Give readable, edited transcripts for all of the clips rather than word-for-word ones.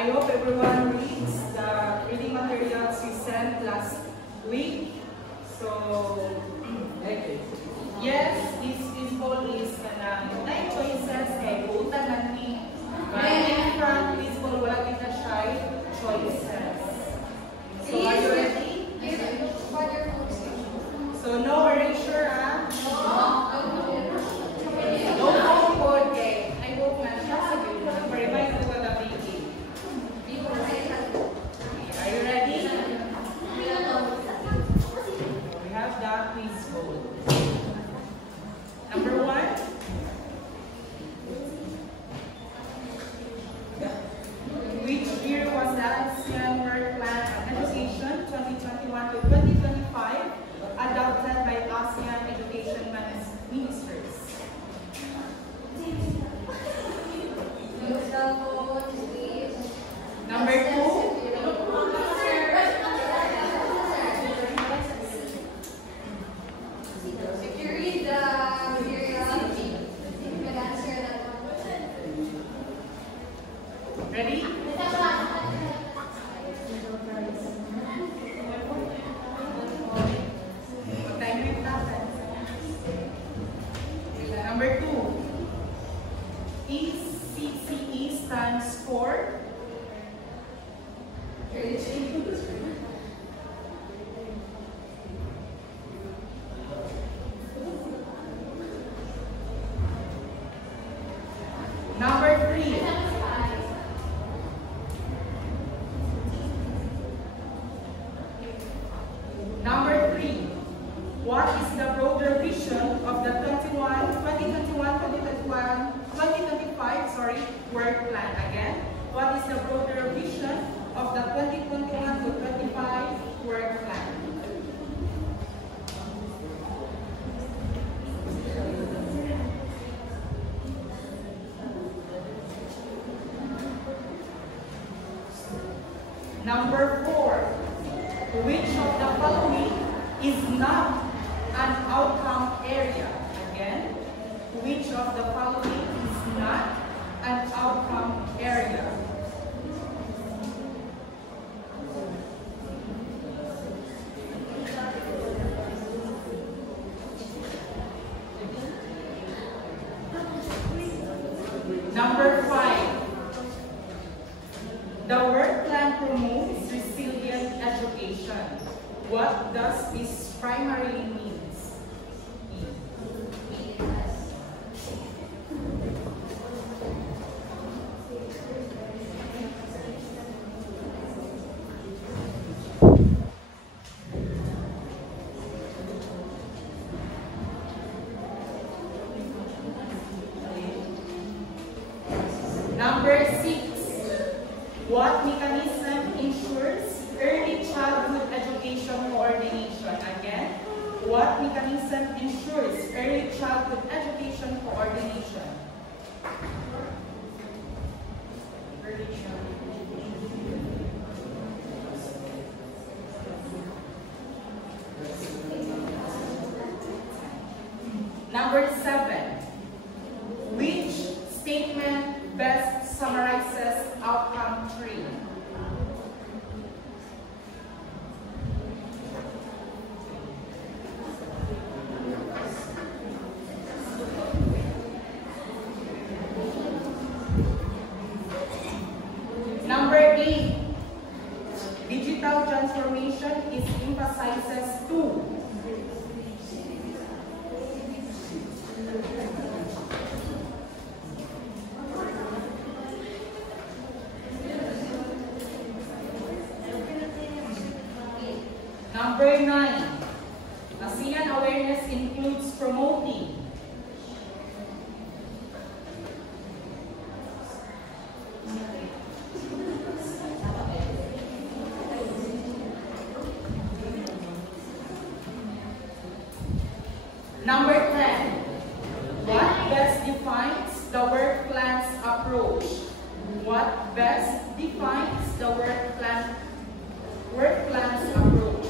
I hope everyone reads the reading materials we sent last week. So, yes, this poll is 9 choices kay buutan man ni. In front, this poll wala kita shy choices. So, are you ready? So, no erasure, ah? No code, okay. I hope na nakasagot na. Remind ko the beginning. Are you ready? We have the quiz code. Number 1. Which year was the ASEAN Work Plan on Education 2021 to 2025 adopted by ASEAN Education Ministers? Number 2. If you read the periodicity, you can answer that one. Ready? Number 2. ECCE stands for Number 3. Number 3. What is the broader vision of the 2021-2025 work plan? Again, what is the broader vision of the 2021-2025 work plan? Number 4. Which of the following is not an outcome area? Again, which of the following is not an outcome area? Number 5. The work plan promotes resilient education. What does this primarily mean? Number 6. What mechanism ensures early childhood education coordination? Again, what mechanism ensures early childhood education coordination? Early childhood education. Number 7. Which statement best summarizes outcome 3? Number 8. Digital transformation is emphasizes to. Number 9. ASEAN awareness includes promoting. Number 10. What best defines the work plan's approach? What best defines the work plan's approach?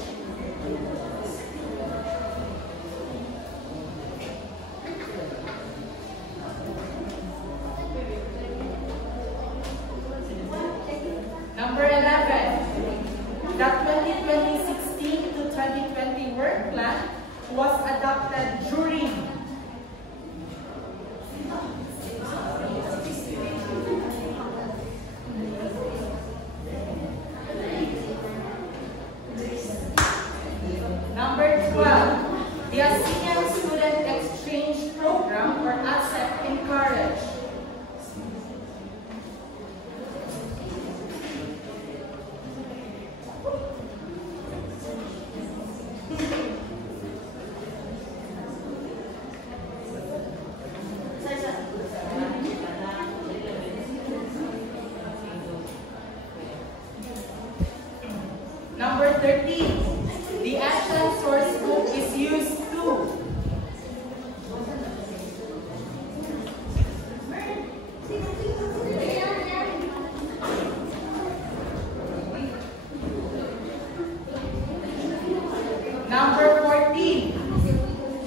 13. The ASEAN source book is used to. Number 14.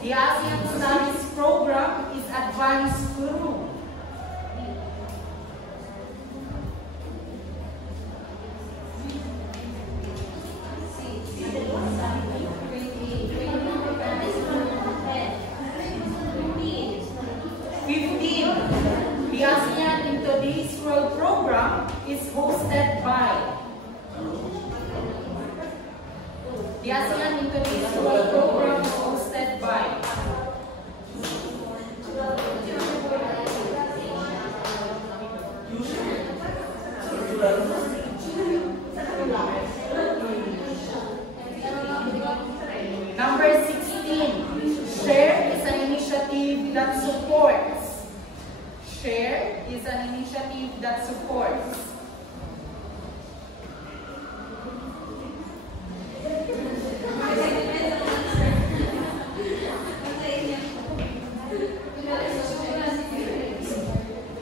The ASEAN Studies program is advanced through. The ASEAN in Today's World program is hosted by. The ASEAN in Today's World program is hosted by. Number 16. Share is an initiative that supports. Share is an initiative that supports.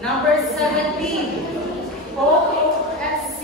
Number 17. OOSC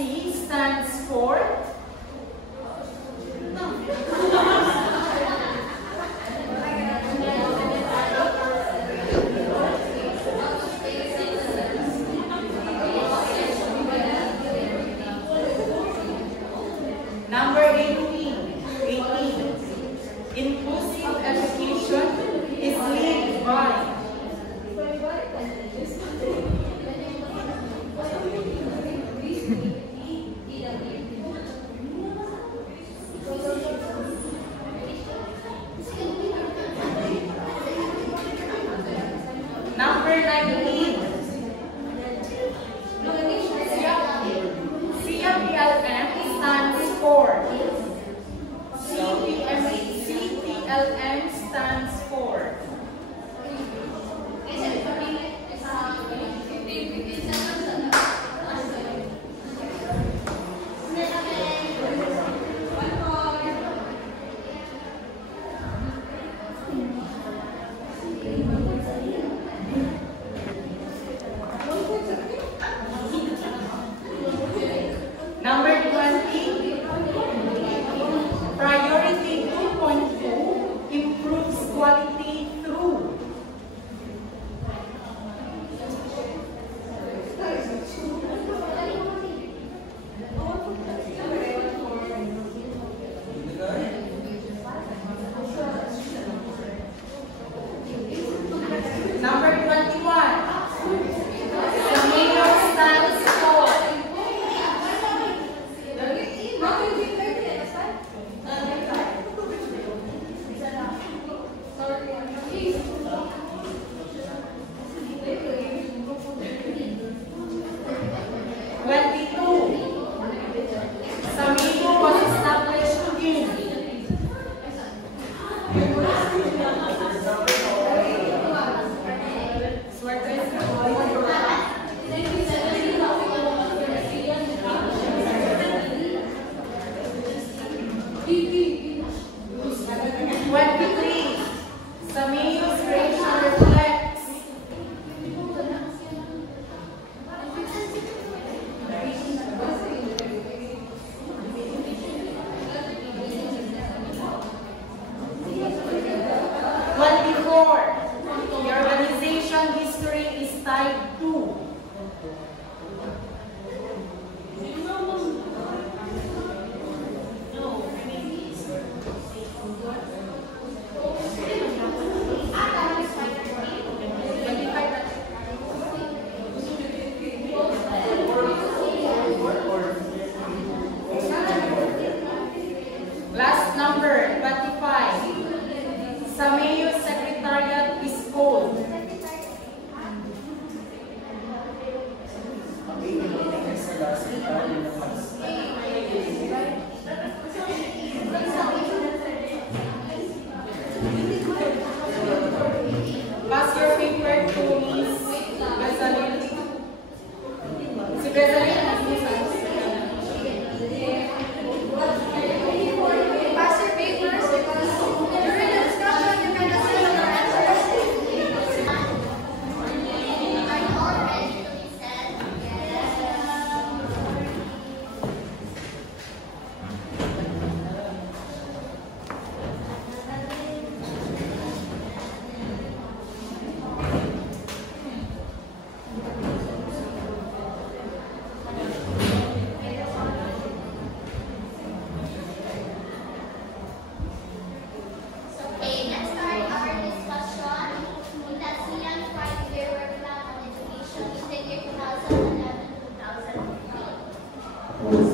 So the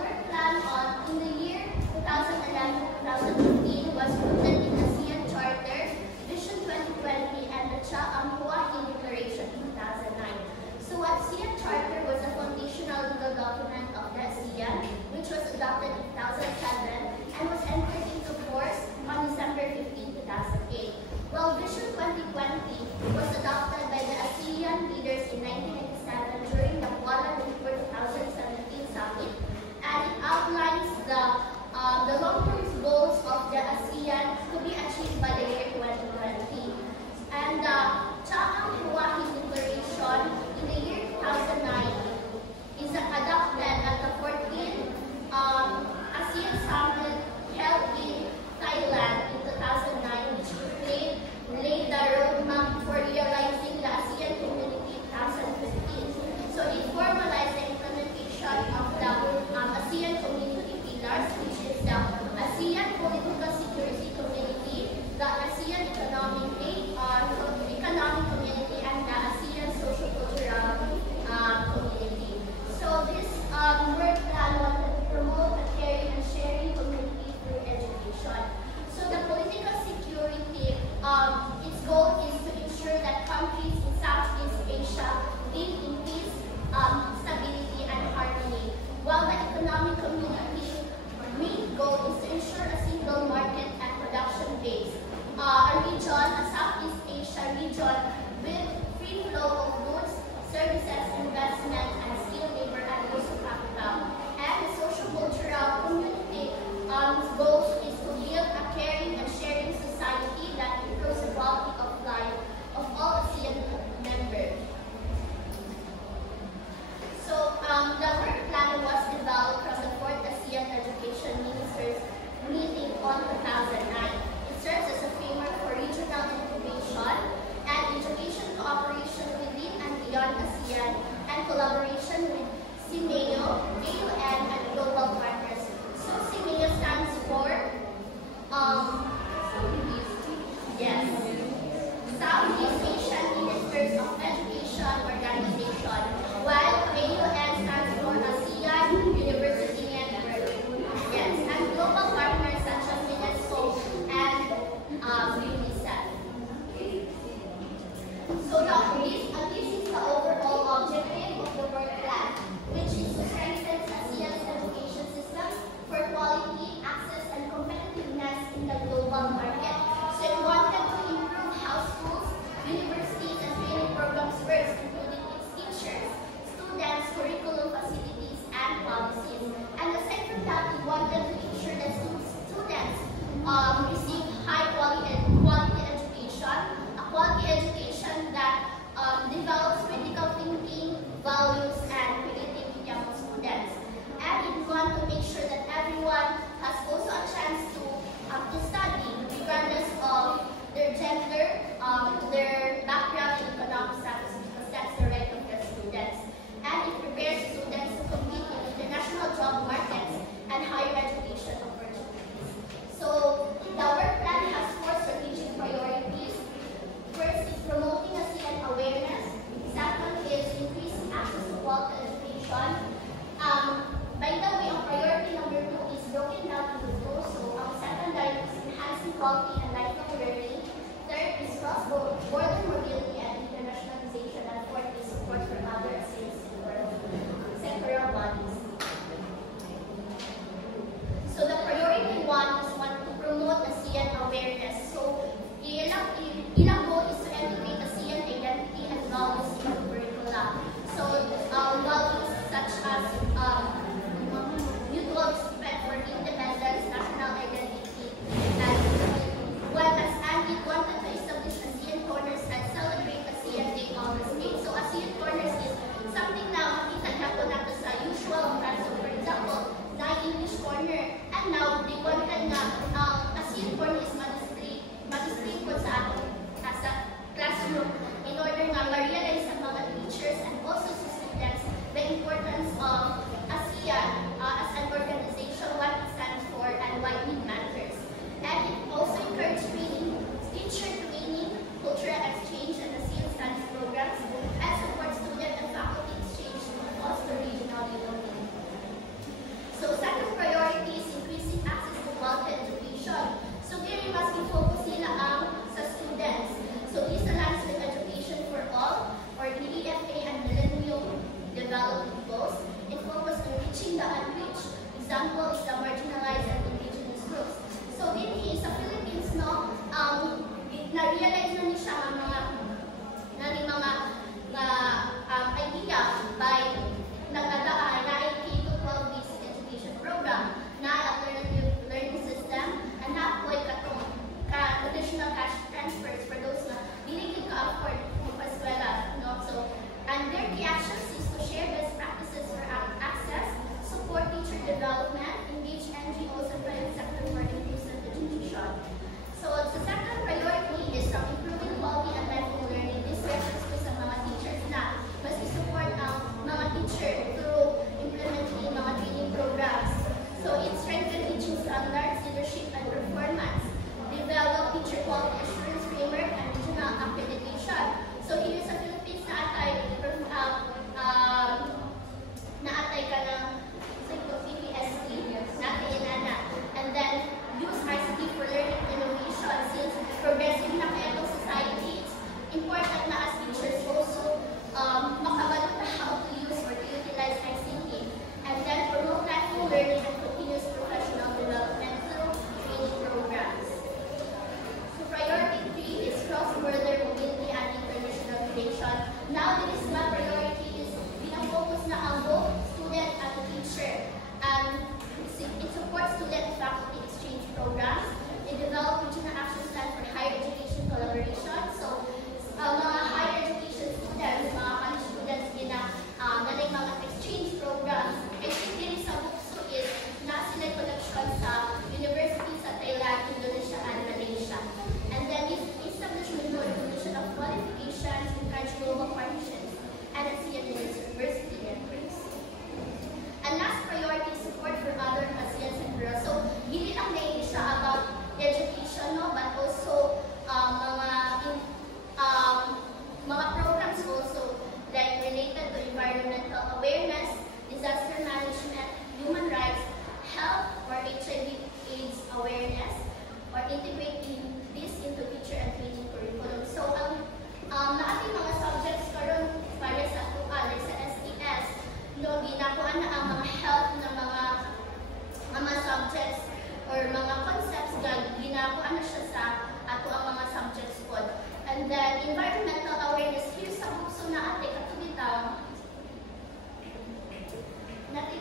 work plan in the year 2011-2015 was rooted in the ASEAN Charter, Vision 2020, and the Hawaii Declaration 2009. So ASEAN Charter was a foundational legal document of the ASEAN, which was adopted in 2007 and was entered into force on December 15, 2008. While Vision 2020 was adopted by the ASEAN leaders in 1997 during the Kuala Lumpur 2017 summit, and it outlines the long-term goals of the ASEAN to be achieved by the year 2020. And the Hawaii Declaration in the year 2009 is adopted at the 14th ASEAN Summit held in Thailand in 2009, which laid the roadmap for realizing the ASEAN Community 2015. So it formalized the implementation of the ASEAN Community pillars, which is the ASEAN Political Security Community, the ASEAN Economic Community, and the ASEAN Social Cultural Community. So this work plan wanted to promote a caring and sharing community through education. So the political security, its goal is to ensure that countries in Southeast Asia live in peace, stability, and harmony, while the economic community main goal is to ensure a single market and production base, a region, a Southeast Asia region with free flow of goods, services, investment, and skilled labor and use of capital. And the social cultural community goals is to build a caring and sharing society that improves the quality of life of all ASEAN members. So the work plan was developed from the 4th ASEAN Education Ministers meeting on 2009. It serves as a framework for regional integration and education cooperation within and beyond ASEAN, and collaboration with CIMEO, AUN, and global partners. So CIMEO stands for Southeast Asian Ministers of Education Organization, while AUN stands for ASEAN University Network. And global partners such as UNESCO and UNICEF. So this is the overall objective of the work plan, which is to strengthen ASEAN's education system for quality, access, and competitiveness in the global market. So it wanted to improve how schools, universities, and training programs work, including its teachers, students, curriculum facilities, and policies. And aside from that, it wanted to ensure that students receive high quality education, a quality education that develops critical thinking, values, and creativity among students. And it wants to make sure that everyone has also a chance to study, regardless of their gender, their background, and economic status, because that's the right of the students. And it prepares students to compete in international job markets and higher education opportunities. So the work plan has 4 strategic priorities. First is promoting ASEAN awareness. Second is increasing access to quality education. By the way, priority number 2 is broken down into 2. So secondary is enhancing quality and lifelong learning. Third is cross-border mobility and internationalization. And fourth is support for other ASEAN sectoral bodies. So the priority 1 is to promote ASEAN awareness. So ilang goal is to integrate ASEAN identity and values in the curricula. So values such as mutual respect for independence, national identity, and it wanted to establish ASEAN corners and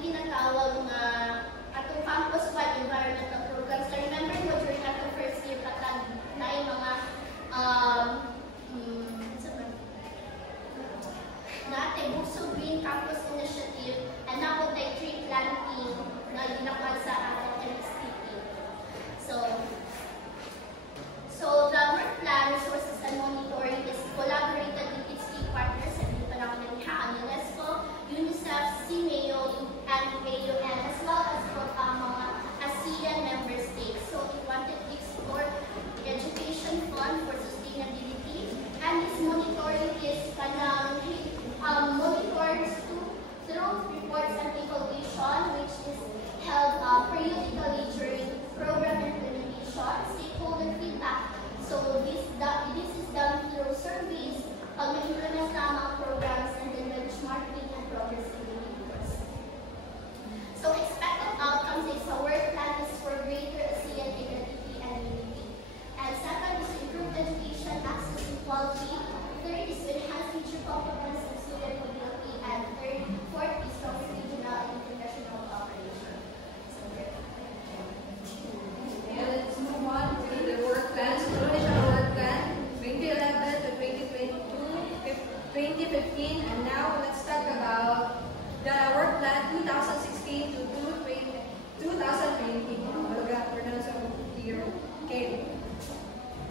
tinatawag na atong campus-wide environmental programs. So remember mo during atong first year katag na yung mga natin Bukso Green Campus Initiative and now tayo tree planting na ginawa sa atong MSTP. So the work plan, resources and monitoring is collaborated with its key partners at dito na kami ang UNESCO, UNICEF, CMAO, and AUN, as well as mga ASEAN member states. So it wanted to explore education fund for sustainability, and this monitoring is monitors through reports and evaluation, which is held periodically during program implementation, stakeholder feedback. So this is done through surveys, pag-implement lamang programs, and then benchmarking and progress indicators. So expected outcomes is a work plan is for greater ASEAN identity and unity. And second is improved education access and quality. Third is to enhance future competence and student mobility. And fourth is stronger regional and international cooperation. Let's move on to the work plans. Provincial work plan 2011 to 2015, and now let's talk about the work plan 2016 to 2020. Okay.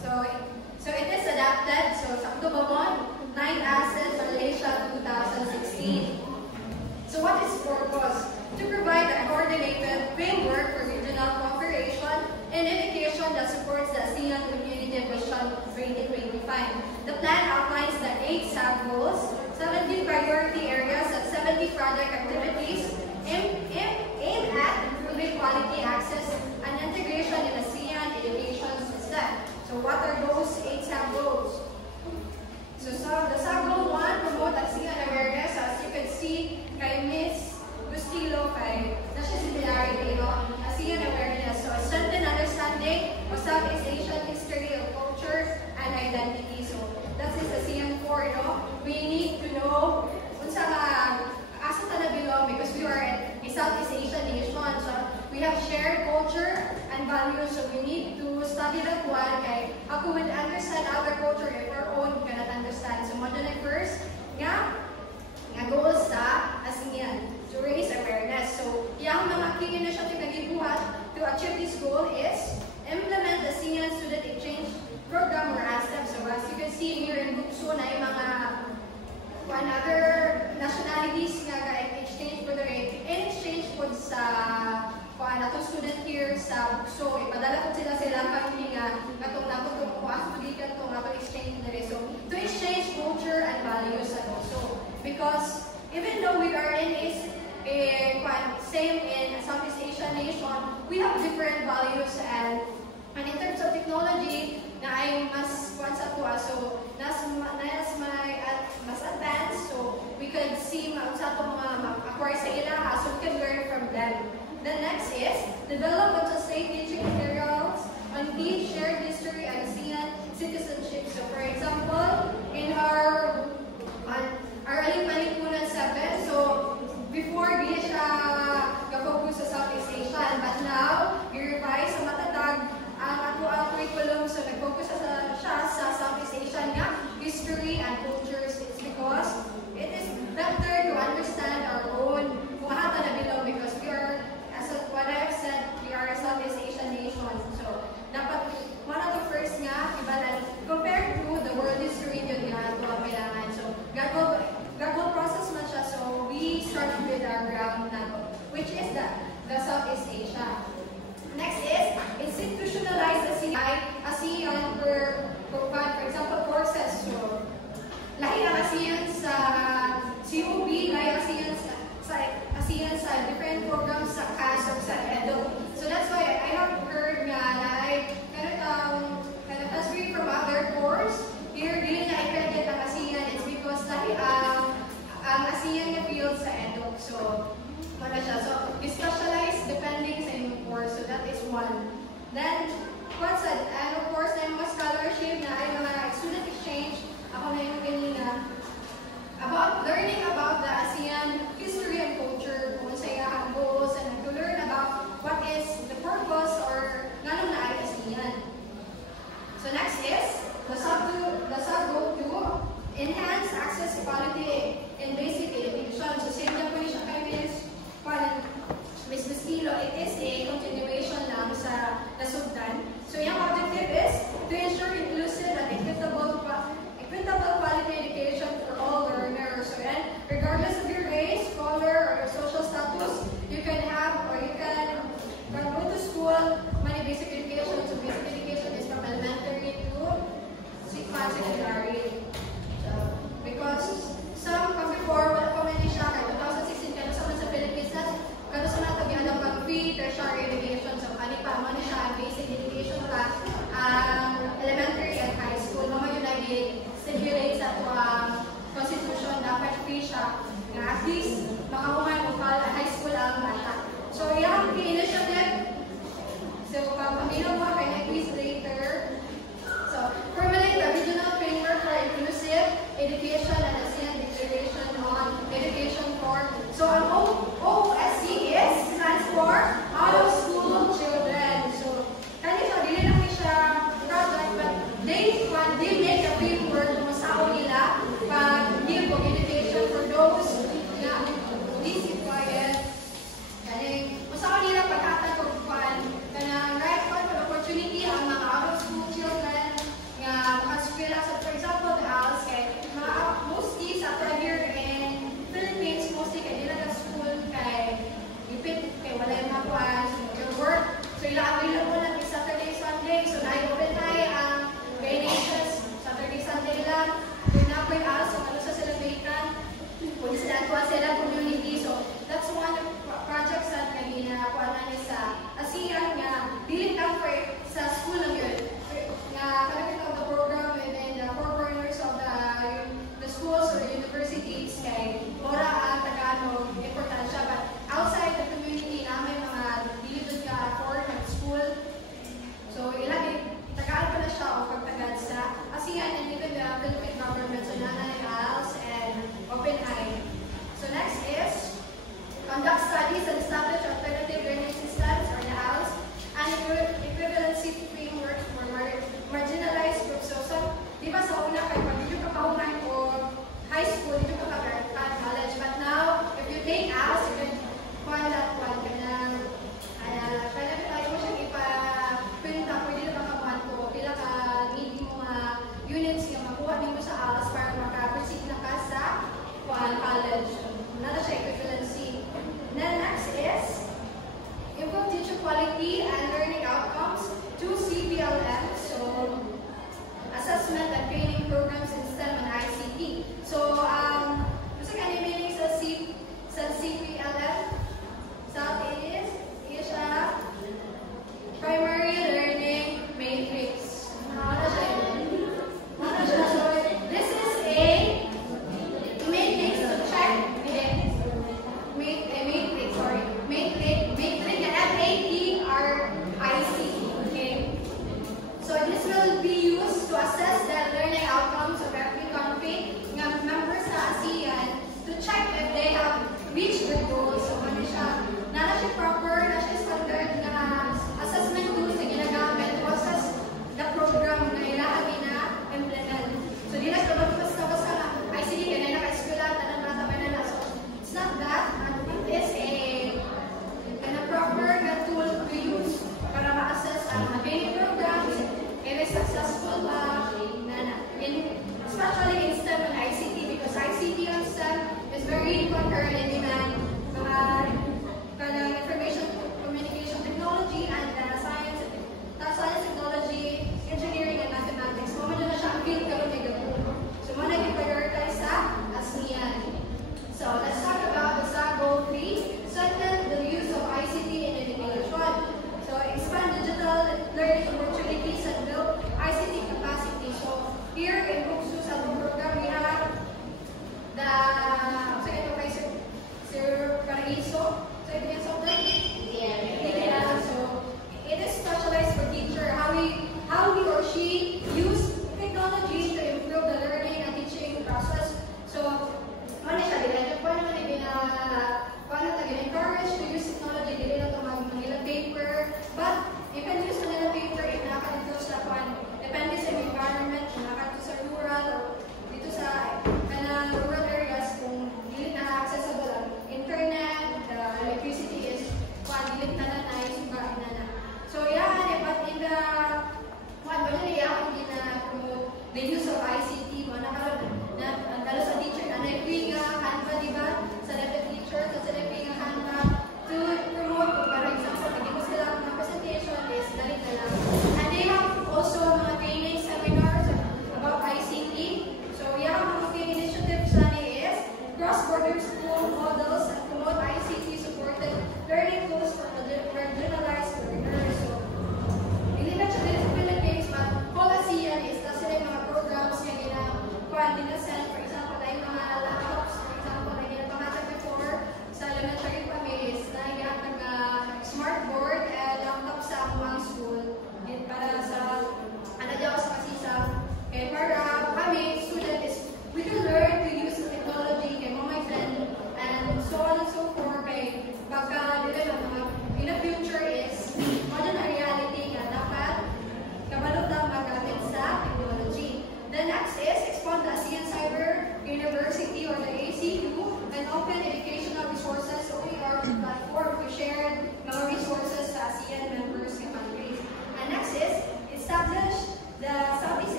So it is adapted. So sakto ba mo? 9 assets Malaysia 2016. So what is purpose? To provide a coordinated framework for regional cooperation and education that supports the ASEAN Community Vision 2025. The plan outlines the 8 sub-goals, 17 priority areas, and 70 project activities aimed at improving quality access and integration in ASEAN education system. So what are those 8 sub-goals? So the sub-goal 1, promote ASEAN awareness. As you can see, kay Miss Gustilo, kay similarity, ASEAN awareness. So strengthen understanding of Southeast Asian history of culture and identity. So that is ASEAN 4, We need to know unsa asa ta na belong, because we are a Southeast Asian nation. So we have shared culture and values. So we need to study that one. Kay ako would understand other culture if our own cannot understand. So mo na first nga goals sa ASEAN to raise awareness. So yung mga key initiative na gibuhat to achieve this goal is implement the ASEAN Student Exchange Program or ASEP. So as you can see here in Bukso na yung mga other nationalities nga exchange program in exchange po sa atong student here sa Bukso. Ipadala po sila family nga katong naputong po as tugikan itong atong exchange na rin. So to exchange culture and values and also because even though we are in same in Southeast Asian nation, we have different values and in terms of technology na ay mas sa tuwa. So mas advanced, so we could see sa itong mga acquire sa ilaha, so we can learn from them. The next is develop and sustain teaching materials on key shared history and ASEAN citizenship. So for example, in our Aling Panlipunan 7, so before di siya focus sa Southeast Asian, but now i-revise sa matatag ang ato curriculum. So nag-focus siya sa Southeast Asian nga history and cultures. It's because it is better to understand our own kung hata na bilog, because we are, as what I've said, we are a Southeast Asian nation. So dapat one of the first nga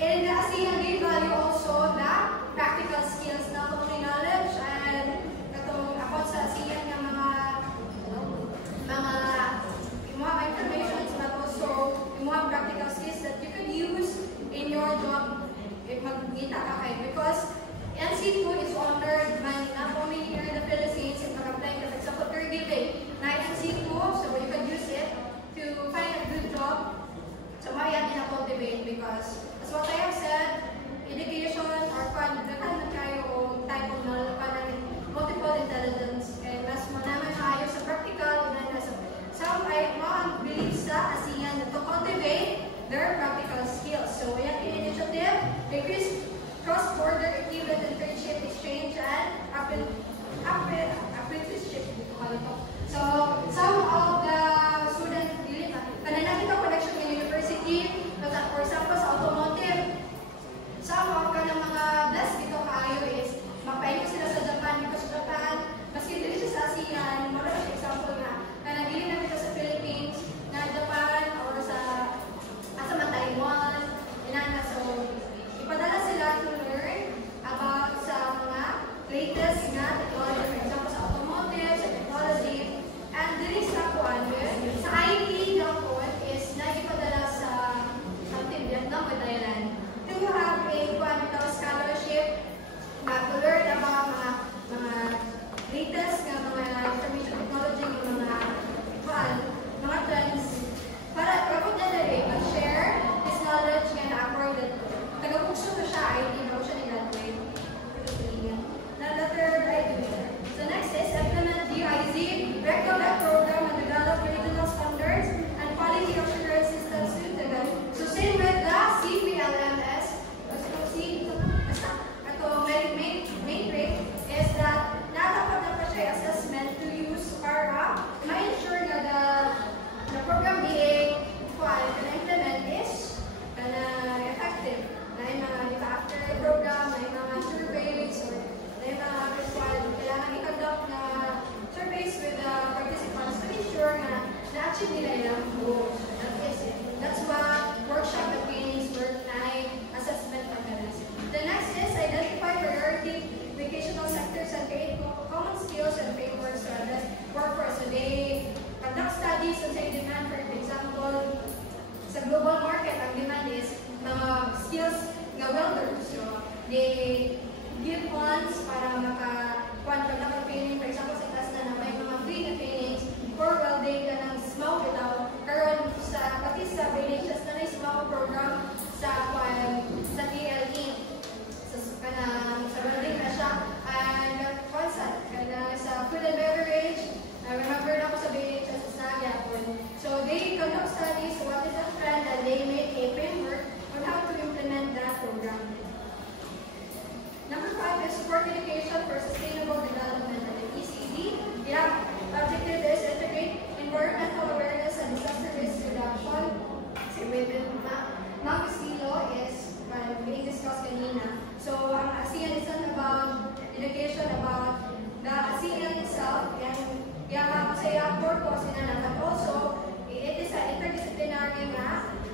And ASEAN they value also the practical skills, not only knowledge, and katong ako sa ASEAN nga mga information, but also mga practical skills that you could use in your job if magkita ka kayo. Because NC2 is honored not only here in the Philippines, it mag-apply ka, for example, caregiving na NC2, so you can use it to find a good job. So maya din na-cultivate because, as what I have said, education or daghan kayo type of knowledge, multiple intelligence, and mas manaman kayo sa practical, and then some ay mga believe sa ASEAN to cultivate their practical skills. So we have an initiative, increase cross-border equivalent internship exchange and apprenticeship. So some of the students, nakita connection in university, for example, sa automotive, some of ka ng mga blessed dito kayo is mapahingo sila sa Japan because Japan, maski dili siya sa ASEAN, mara sa example na nagili na dito sa Philippines, na Japan, or sa Taiwan, inana. So, ipadala sila to learn about sa mga latest na technology, for example, sa automotive, sa technology, and dili sa kuan, sa IT na kuan is naipadala sa Vietnam o Thailand to have a scholarship to learn about mga latest na mga information technology, mga trends, para kapag share this knowledge nga na-acquire that taga-pugso to siya, IT na siya ni-graduate. The third idea. So next is implement DIZ, recommend program and develop regional standards and quality assurance systems to develop. So same with the CPLMS, main rate is that natapat na pa siya assessment to use para ma-ensure na the program being implement is effective. Na yung mga after program, na yung mga surveys, or na yung mga kailangan i-conduct na surveys with the participants to ensure na na-achieve nila yung goals. That's what workshop and trainings, work time, assessment mechanism. The next is identify priority vocational sectors and create common skills and frameworks to address workforce. So they conduct studies on say demand, for example, sa global market, ang demand is skills nga welders. So they give funds para maka-conduct training, for example, sa class na may mga free na trainings for welding ka ng small without karon sa pati sa Benetias na small program sa TLE. Sa welding na siya, and sa food and beverage, remember na ako sa Benetias sa Nagyapon. So they conduct studies, what is the trend, and they make a framework on how to implement that program. Number 5 is support education for sustainable development at the ECD. Yeah, objective is integrate environmental awareness and disaster risk reduction. Mag-silo is being discussed kanina. So ang ASEAN is not about education, about the ASEAN itself, and masaya purpose na, but also it is an interdisciplinary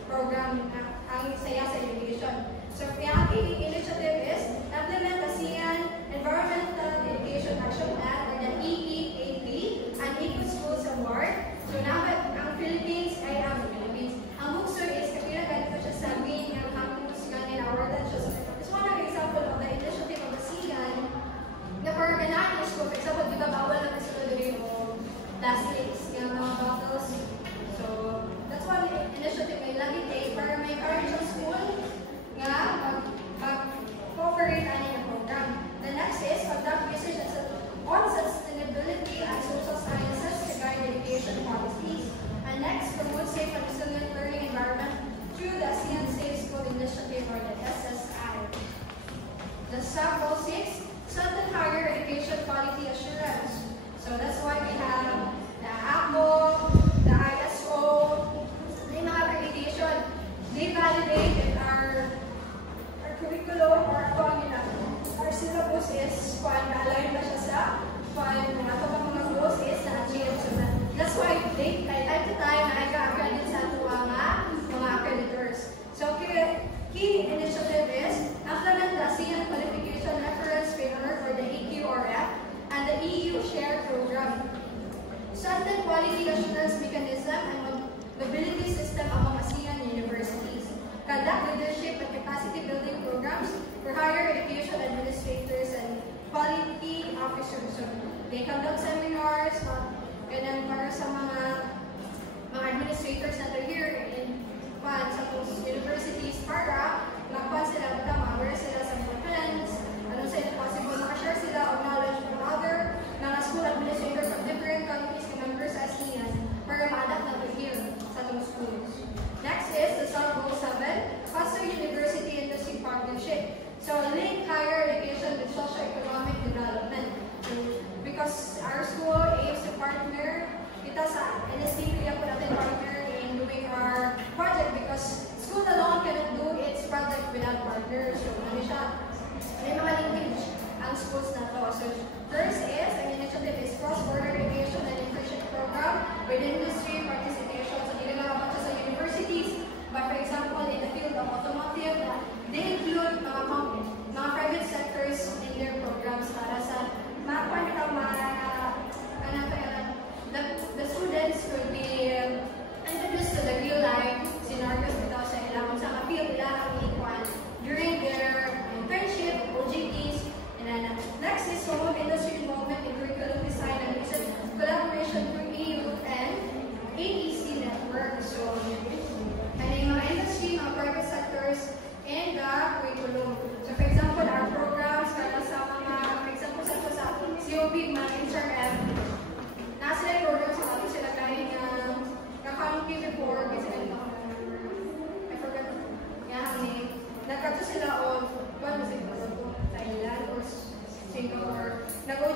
program ang saya sa education. So ang initiative is implement ASEAN Environmental Education Action Plan, or the EEAP, and Eco Schools Award. So now ang Philippines ay ang Mukso is kapila ganito siya sa green ng campus ganin awardan siya. It's one example of the initiative of ASEAN na for ganaan is for example, di ba bawal na sa rin o plastics, yung mga bottles. So that's one initiative ay lagi take para may encourage ang school nga mag-cooperate ani yung program. The next is conduct research on sustainability and social sciences to guide education policies. And next, promote safe and resilient learning environment through the ASEAN Safe School Initiative, or the SSI. The sub-goal 6, strengthen higher education quality assurance. So that's why we have the ACO, the ISO, the mga accreditation. They validate if our curriculum or our syllabus is aligned ba siya sa mga goals is na-achieve. So that's why they, time to time, na-accredit sa mga accreditors. So key initiative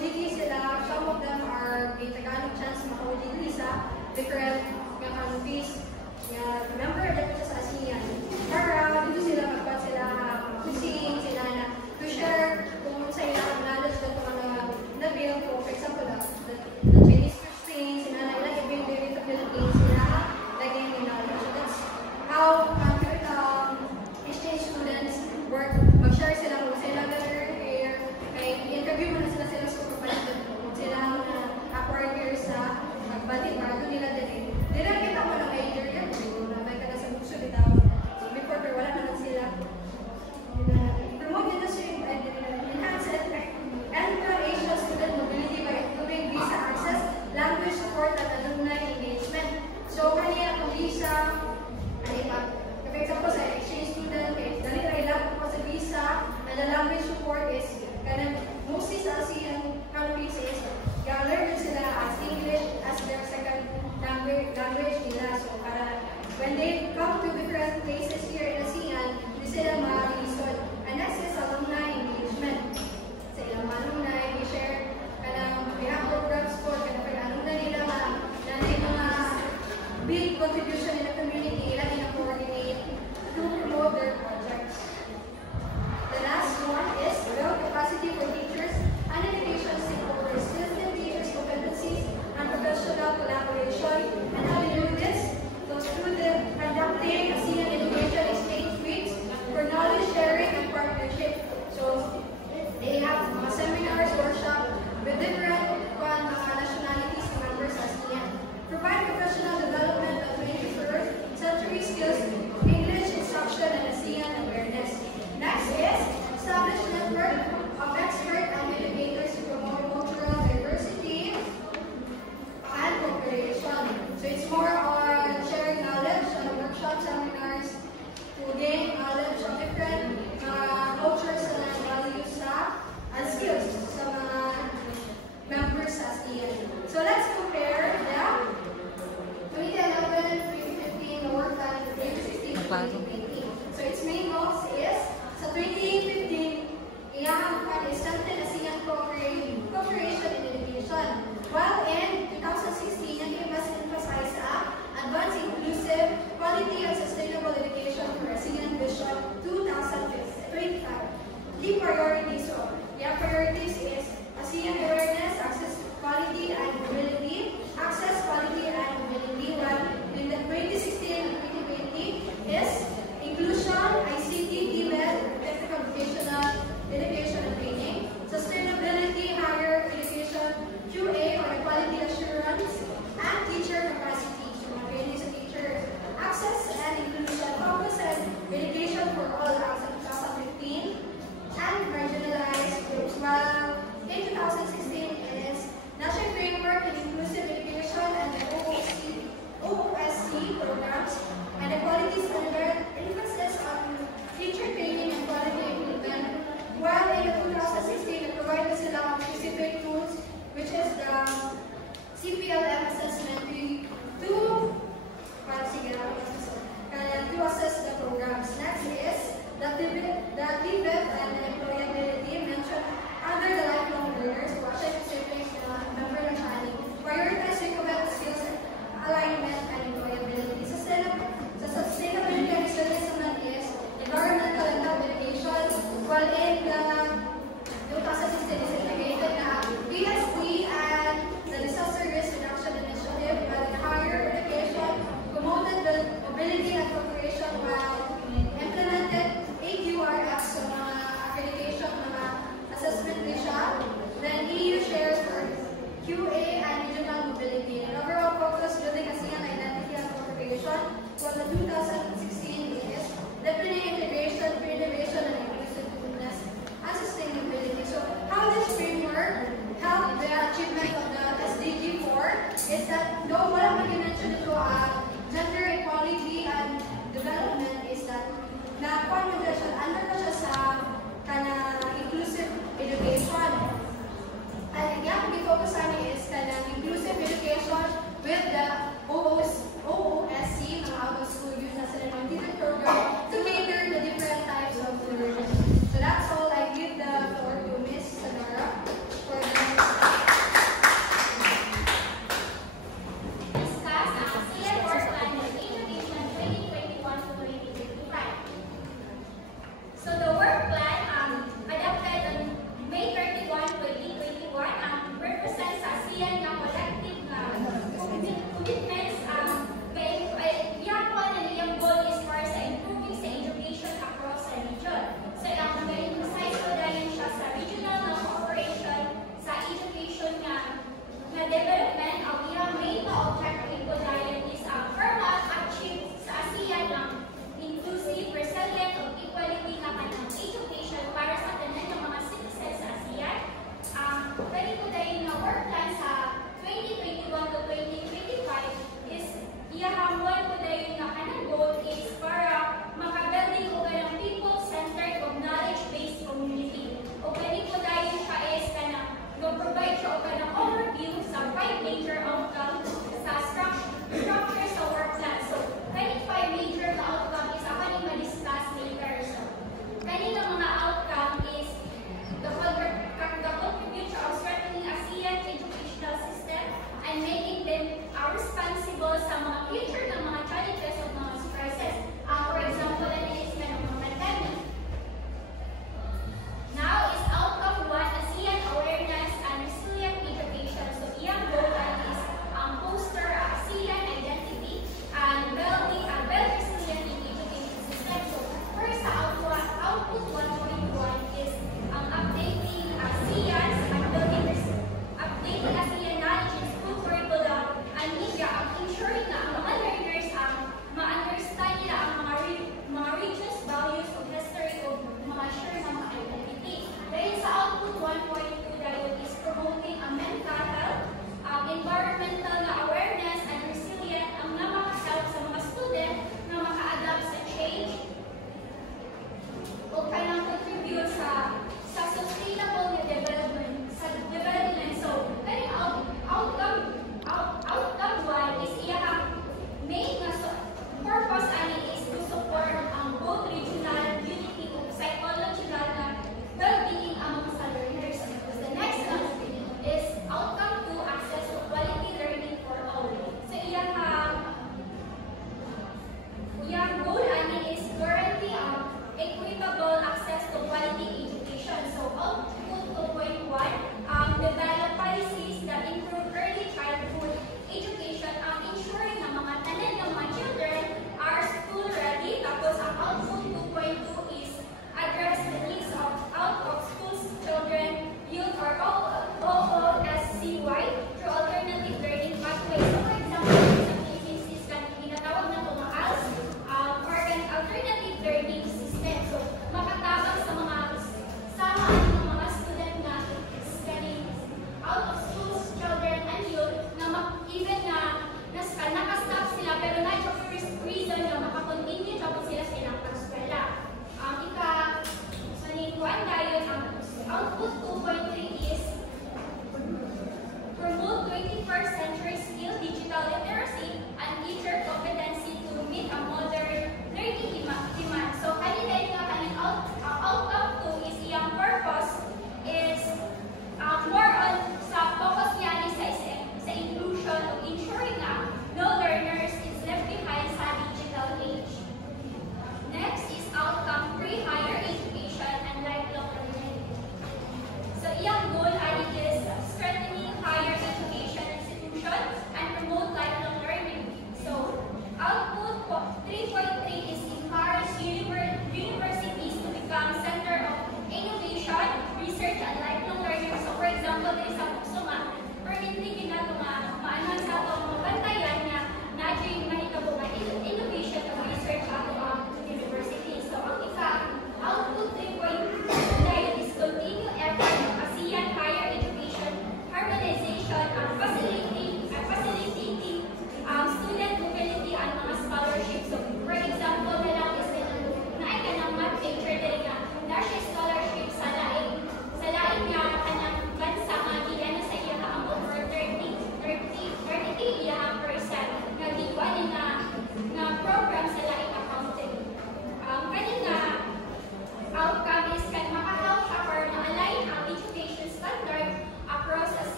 OJT sila. Some of them are may Tagalog chance maka-OJT sa different countries. Member na po sa ASEAN. Para dito sila magpat sila kusing sila na to share kung sa ilang knowledge na ito mga na-build ko. For example, the Chinese cuisine, sila na ilang i-build din sa Philippines, sila lagay yung knowledge. So that's how exchange students work. Mag-share sila kung sila na-learn here. Kaya i-interview mo na sila sa supervisor kung sila na-acquire here sa magbalik para doon nila din. Dila kita mo ng interview na may ka na sa gusto bitaw. So before, pero wala na lang sila. Promote industry and enhance Asian student mobility by improving visa access, language support, and alumni engagement. So, kanina kung visa, for example, sa exchange student, dali na ilang po sa visa, and the language support is, mostly sa ASEAN countries is, learn sila as English as their second language nila. So, para when they come to different places here in ASEAN, di sila ma-reason. And next is alumni engagement. Sa ilang alumni, i-share ka ng behalf programs for alumni nila na mga big contribution in the community, ilang ina-coordinate to promote their projects. The last one is build capacity for teachers and education stakeholders, strengthen teachers' competencies and professional collaboration. And how we do this? So through the conducting ASEAN Education Exchange Weeks for knowledge sharing and partnership. So they have seminars, workshops with different nationalities and members of ASEAN. Provide professional development of 21st century skills, English instruction, and ASEAN awareness. Next is establish network of expert and educators to promote cultural diversity and cooperation. So it's more on sharing knowledge and workshop seminars to gain knowledge of different cultures and values and skills sa mga members sa ASEAN. So let's compare the 2011, 2015 work plan to 2016 2020. So its main goals is sa 2015, iyahang is strengthen ASEAN cooperation in education. While in 2016, yung mas emphasize sa advanced inclusive, quality and sustainable education for ASEAN Vision 2025. The priorities of priorities is ASEAN awareness, access, quality and mobility, access, quality and mobility. While in the 2016 and 2020 is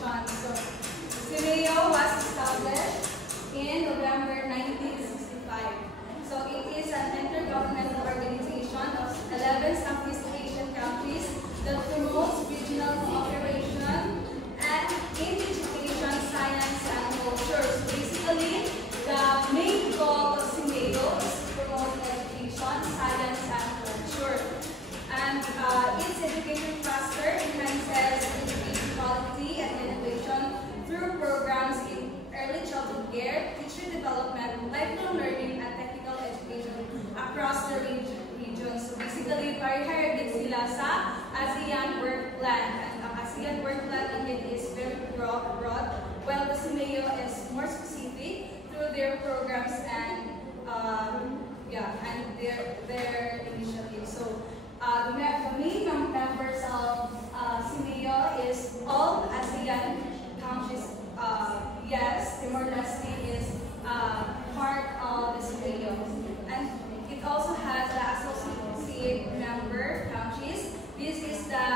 Education. So, CIMEO was established in November 1965. So, it is an intergovernmental organization of 11 Southeast Asian countries that promotes regional cooperation and in education, science, and culture. So, basically, the main goal of CIMEO is to promote education, science, and culture. And its education cluster enhances education quality and innovation through programs in early childhood care, teacher development, lifelong learning, and technical education across the region. So basically, pare-hire sila sa ASEAN Work Plan. And ang ASEAN Work Plan again is very broad, while the CIMEO is more specific through their programs and their initiatives. So the main members of CIMEO is all ASEAN countries. Yes, Timor-Leste is part of the CIMEO. And it also has the associate member countries. This is the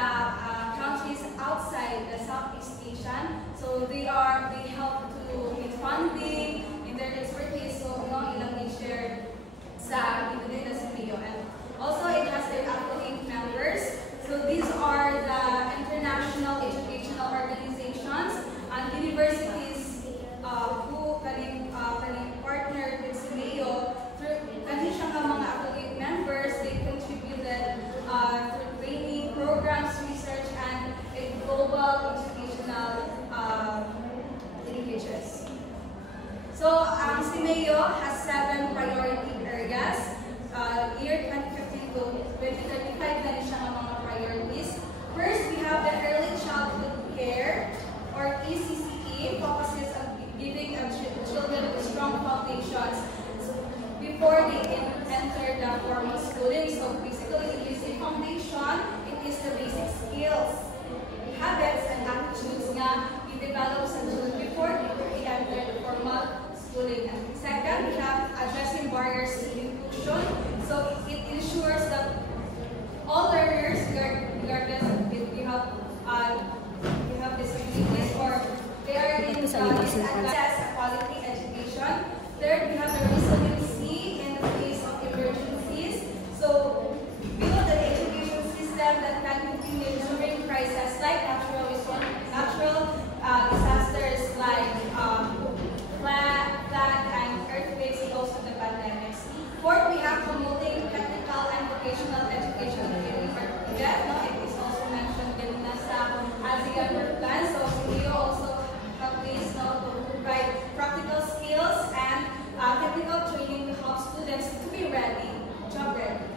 countries outside the Southeast Asian. So they help to get funding in their expertise. So ilang i-share sa within the CIMEO. And also it has their affiliate members. So these are the international educational organizations and universities who can partner with CIMEO. Kani siya nga mga affiliate members, they contributed through training, programs, research, and global educational linkages. So, CIMEO has 7 priority areas. Year 2015 to 2035 na rin siya ng mga priorities. First, we have the early childhood care, or ECCE, focuses on giving children strong foundations before they enter the formal schooling. So basically, the basic foundation, it is the basic skills, habits, and attitudes na i-develop sa children before they enter the formal schooling. And second, we have addressing barriers to inclusion. So it ensures that all learners, regardless if you have disabilities or they are in access to quality education. Third, we have the resiliency in the face of emergencies. So build an education system that can continue during crises like natural disasters like flood and earthquakes, and also the pandemics. Fourth, we have promoting technical and vocational education. It is also mentioned in NASA ASEAN Work Plan. So we also have ways now to provide practical skills and technical training to help students to be ready, job ready,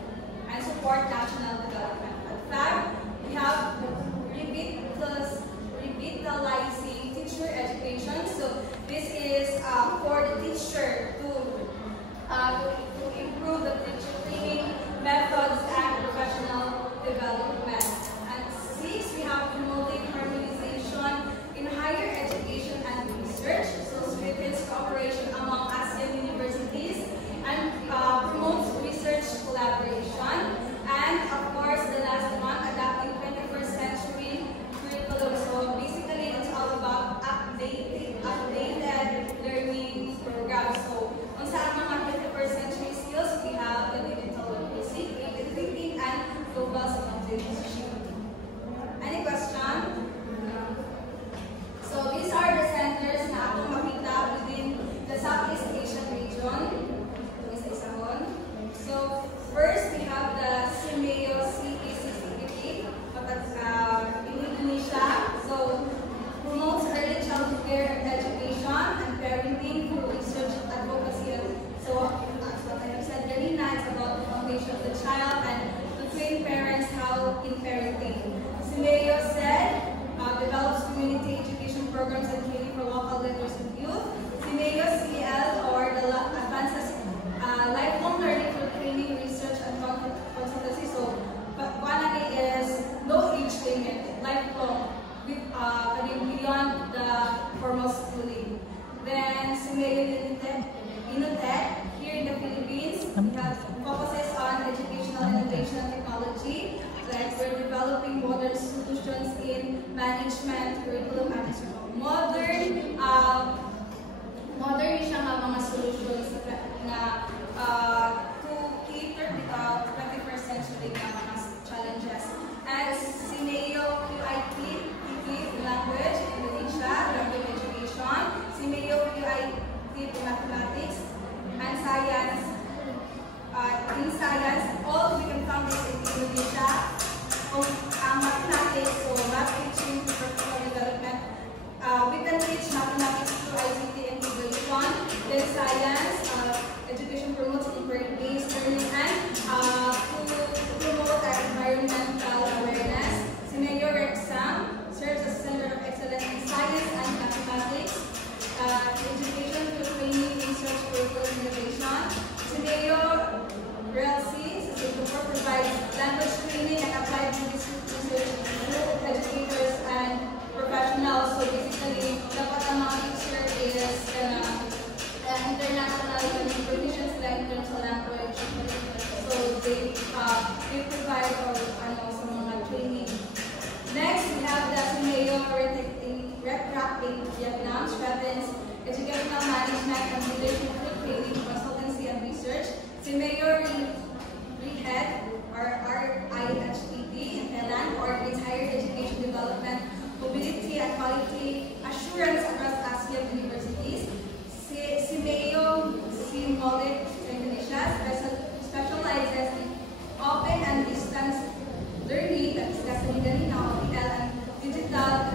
and support national development. In fact, we have revitalizing teacher education. So this is for the teacher to improve the teacher training methods and professional development. And 6, we have promoting harmonization in higher education and research. So strengthens cooperation among ASEAN universities and promotes research collaboration. And of course, the last one, adapting 21st century curriculum. So basically, it's all about updated learning programs. So on sa mga 21st century skills, we have the digital literacy, creative thinking, and global citizenship. Any question? So these are the centers na atong makita within the Southeast Asian region. So first, we have the CIMEO CECCPT in Indonesia. So promotes early childhood care education and parenting through research, advocacy. So as what I have said, Galina, it's about the foundation of the child and to train parents how in parenting. CIMEO said develops community education programs and training for local leaders and youth. CIMEO CL, or the advances lifelong learning for training, research, and consultancy. So one is no age limit, lifelong, with beyond the formal schooling. Then CIMEO Innotech here in the Philippines focuses on educational innovation and technology. Like we're developing modern solutions in management, curriculum, and modern, modern siya nga mga solutions na to cater to 21st century na mga challenges. And Simeo QIT, Language, Indonesia, Language Education, Simeo QIT, Mathematics, and Science. In Science, all we can found this in Indonesia. Mathematics, so math teaching, professional development. We can teach mathematics through ICT and integration. Then Science, education promotes based learning and to promote environmental awareness. Simeo exam serves as a center of excellence in science and mathematics. Education through training, research, curriculum innovation. Simeo RELC, Singapore provides language training and applied research to educators and professionals. So basically, dapat ang mga teacher is international proficiency in terms of language. So they provide sa mga training. Next, we have the Simeo RECRAC in Vietnam, strengthens educational management and leadership through training, consultancy, and research. Simeo REHED, or RIHED in Thailand, coordinates higher education development, mobility, and quality assurance across ASEAN universities. Simeo Simolit Indonesia specializes in open and distance learning, that's Kasaligani now, and digital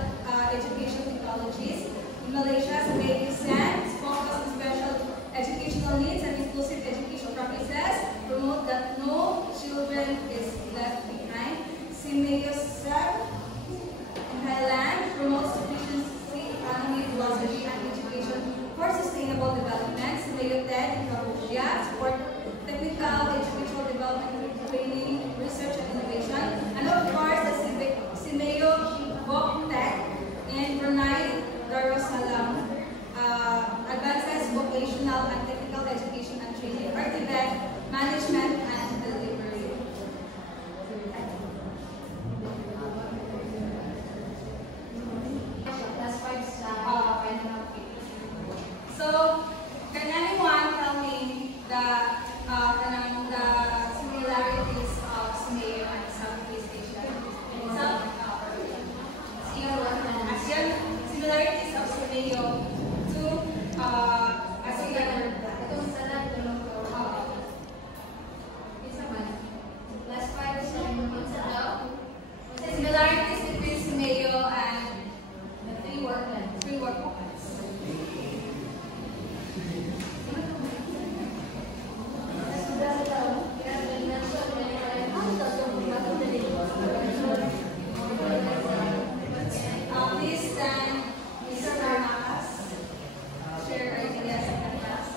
education technologies. In Malaysia, Simeo SEN focus on special educational needs and inclusive education practices, promote that no children is left behind. Simeo SEN in Thailand promotes sufficiency, economy, philosophy, and education for sustainable development. Simeo TED in Cambodia support technical educational development, training, research, and innovation. And of course, the Simeo VocTech in Brunei Darussalam advances vocational and technical education and training, architect, management, and delivery. So, can anyone tell me the similarities of Simeo and Southeast Asia? ASEAN similarities of Simeo to ASEAN. Similarities between Simeo and the three work plans. Please stand, Mr. Marcas, share ideas and class.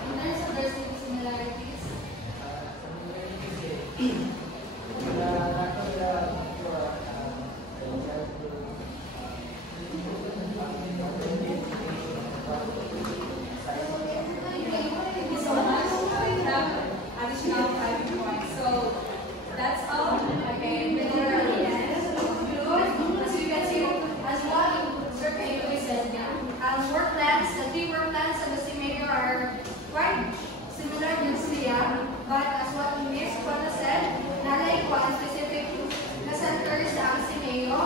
In terms of their similarities, thank you so much. We have additional 5 points. So that's all. Okay, as you can see, as what Sir Kayoy said, work plans, the 3 work plans of the Simeo are quite similar with SIA, but as what Ms. Kota said, nalay ko ang specific na centers sa Simeo